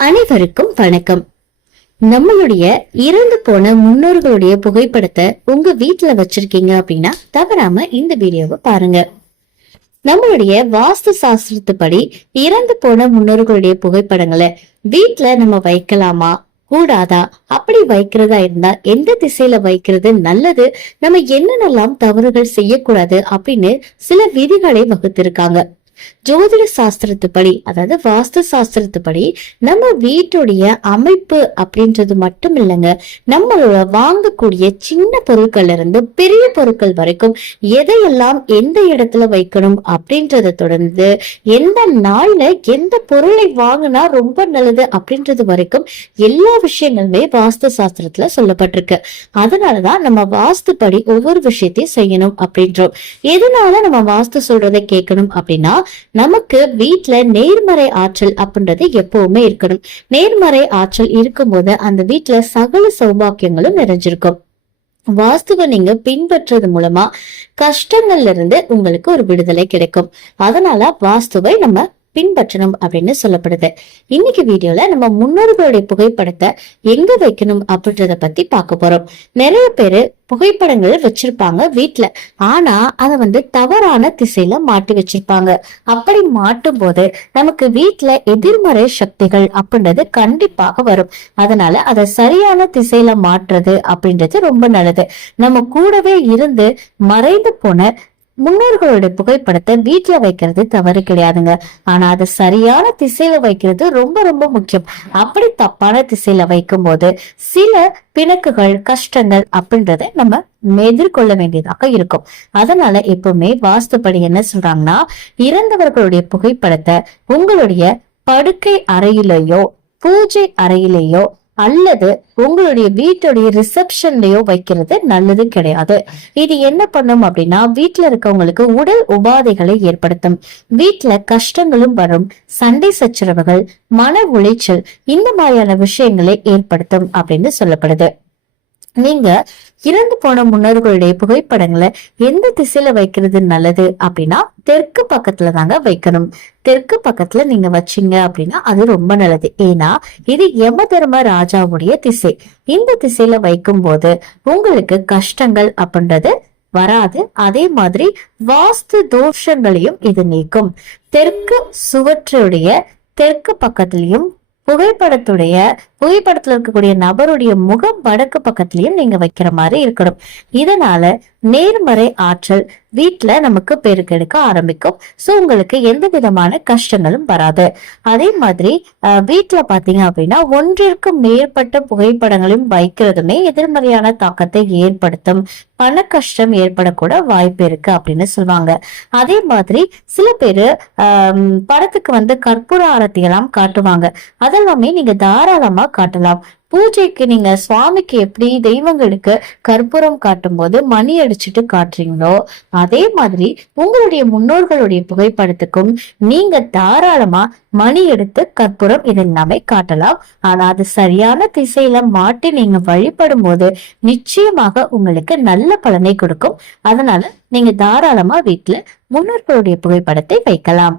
அனைவருக்கும் வணக்கம். நம்மளுடைய இறந்து போன முன்னோர்களுடைய புகைப்படத்தை உங்க வீட்டுல வச்சிருக்கீங்க அப்படின்னா தவறாம இந்த வீடியோவை பாருங்க. நம்மளுடைய வாஸ்து சாஸ்திரத்துப்படி இறந்து போன முன்னோர்களுடைய புகைப்படங்களை வீட்டுல நம்ம வைக்கலாமா கூடாதா, அப்படி வைக்கிறதா இருந்தா எந்த திசையில வைக்கிறது நல்லது, நம்ம என்னென்னலாம் தவறுகள் செய்யக்கூடாது அப்படின்னு சில விதிகளை வகுத்திருக்காங்க. ஜோதிட சாஸ்திரத்துப்படி, அதாவது வாஸ்து சாஸ்திரத்துப்படி நம்ம வீட்டுடைய அமைப்பு அப்படின்றது மட்டும் இல்லைங்க, நம்மளோட வாங்கக்கூடிய சின்ன பொருட்கள்ல இருந்து பெரிய பொருட்கள் வரைக்கும் எதையெல்லாம் எந்த இடத்துல வைக்கணும் அப்படின்றத தொடர்ந்து எந்த நாள்ல எந்த பொருளை வாங்கினா ரொம்ப நல்லது அப்படின்றது வரைக்கும் எல்லா விஷயங்களுமே வாஸ்து சாஸ்திரத்துல சொல்லப்பட்டிருக்கு. அதனாலதான் நம்ம வாஸ்துப்படி ஒவ்வொரு விஷயத்தையும் செய்யணும் அப்படின்றோம். எதனால நம்ம வாஸ்து சொல்றதை கேட்கணும் அப்படின்னா, நமக்கு வீட்டுல நேர்மறை ஆற்றல் அப்படின்றது எப்பவுமே இருக்கணும். நேர்மறை ஆற்றல் இருக்கும்போது அந்த வீட்டுல சகல சௌபாக்கியங்களும் நிறைஞ்சிருக்கும். வாஸ்துவை நீங்க பின்பற்றது மூலமா கஷ்டங்கள்ல இருந்து உங்களுக்கு ஒரு விடுதலை கிடைக்கும். அதனால வாஸ்துவை நம்ம பின்பற்றணும் அப்படின்னு சொல்லப்படுது. இன்னைக்கு வீடியோல நம்ம முன்னோர்களுடைய புகைப்படத்தை எங்க வைக்கணும் அப்படின்றத பத்தி பார்க்க போறோம். நிறைய பேரு புகைப்படங்கள் வச்சிருப்பாங்க வீட்டுல, ஆனா அதை தவறான திசையில மாட்டி வச்சிருப்பாங்க. அப்படி மாட்டும் போது நமக்கு வீட்டுல எதிர்மறை சக்திகள் அப்படின்றது கண்டிப்பாக வரும். அதனால அதை சரியான திசையில மாற்றுறது அப்படின்றது ரொம்ப நல்லது. நம்ம கூடவே இருந்து மறைந்து போன முன்னோர்களுடைய புகைப்படத்தை வீட்டுல வைக்கிறது தவறு கிடையாதுங்க. ஆனா அதை சரியான திசையில வைக்கிறது ரொம்ப ரொம்ப முக்கியம். அப்படி தப்பான திசையில வைக்கும் போது சில பிணக்குகள், கஷ்டங்கள் அப்படின்றத நம்ம எதிர்கொள்ள வேண்டியதாக இருக்கும். அதனால எப்பவுமே வாஸ்துப்படி என்ன சொல்றாங்கன்னா, இறந்தவர்களுடைய புகைப்படத்தை உங்களுடைய படுக்கை அறையிலேயோ பூஜை அறையிலேயோ அல்லது உங்களுடைய வீட்டுடைய ரிசப்ஷன்லயோ வைக்கிறது நல்லது கிடையாது. இது என்ன பண்ணும் அப்படின்னா, வீட்டுல இருக்கவங்களுக்கு உடல் உபாதைகளை ஏற்படுத்தும். வீட்டுல கஷ்டங்களும் வரும், சண்டை சச்சரவுகள், மன உளைச்சல், இந்த மாதிரியான விஷயங்களை ஏற்படுத்தும் அப்படின்னு சொல்லப்படுது. நீங்க இறந்து போன முன்னோர்களுடைய புகைப்படங்களை எந்த திசையில வைக்கிறது நல்லது அப்படின்னா, தெற்கு பக்கத்துல தாங்க வைக்கணும். தெற்கு பக்கத்துல நீங்க வச்சீங்க அப்படின்னா அது ரொம்ப நல்லது. ஏன்னா இது யம தர்ம ராஜாவுடைய திசை. இந்த திசையில வைக்கும் போது உங்களுக்கு கஷ்டங்கள் அப்படின்றது வராது. அதே மாதிரி வாஸ்து தோஷங்களையும் இது நீக்கும். தெற்கு சுவற்றுடைய தெற்கு பக்கத்திலையும் புகைப்படத்துல இருக்கக்கூடிய நபருடைய முகம் வடக்கு பக்கத்திலயும் நீங்க வைக்கிற மாதிரி இருக்கணும். இதனால நேர்மறை ஆற்றல் வீட்டுல நமக்கு பெருக்கெடுக்க ஆரம்பிக்கும். சோ உங்களுக்கு எந்த விதமான கஷ்டங்களும் வராது. அதே மாதிரி வீட்டுல பாத்தீங்க அப்படின்னா ஒன்றிற்கு மேற்பட்ட புகைப்படங்களையும் வைக்கிறதுமே எதிர்மறையான தாக்கத்தை ஏற்படுத்தும். பண கஷ்டம் ஏற்படக்கூட வாய்ப்பு இருக்கு அப்படின்னு சொல்லுவாங்க. அதே மாதிரி சில பேரு படத்துக்கு கற்பூர ஆரத்தி எல்லாம் காட்டுவாங்க. அதெல்லாமே நீங்க தாராளமா காட்டலாம். பூஜைக்கு நீங்க சுவாமிக்கு எப்படி தெய்வங்களுக்கு கற்பூரம் காட்டும் போது மணி அடிச்சுட்டு காட்டுறீங்களோ, அதே மாதிரி உங்களுடைய முன்னோர்களுடைய புகைப்படத்துக்கும் நீங்க தாராளமா மணி எடுத்து கற்பூரம் இதெல்லாமே காட்டலாம். ஆனா அது சரியான திசையில மாட்டி நீங்க வழிபடும் போது நிச்சயமாக உங்களுக்கு நல்ல பலனை கொடுக்கும். அதனால நீங்க தாராளமா வீட்டுல முன்னோர்களுடைய புகைப்படத்தை வைக்கலாம்.